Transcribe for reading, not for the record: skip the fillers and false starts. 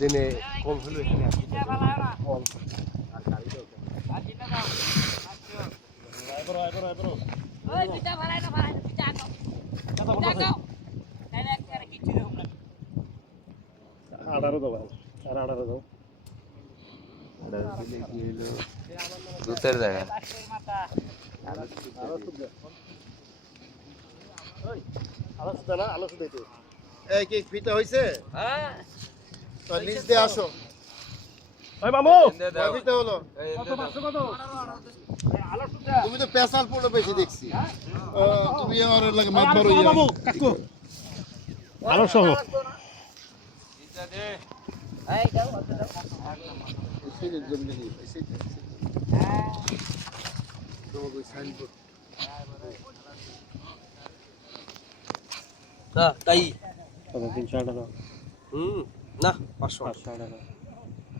দিনে কম হলো এখানে কম আড়ারো দাও আর আড়ারো দাও দুধের জায়গা এই কি ফিটা হইছে তো নিচ দিয়ে আসো ওই মামু কয়টা হলো তুমি তো পেশাল পড়ে বেশি দেখছি তুমি আর লাগে মাপ বড় ইয়া মামু কাকু আলো সহ এসের জন্য নেই এসের তো ওই সাইনবোর্ড না তাই 300 টাকা না 500 টাকা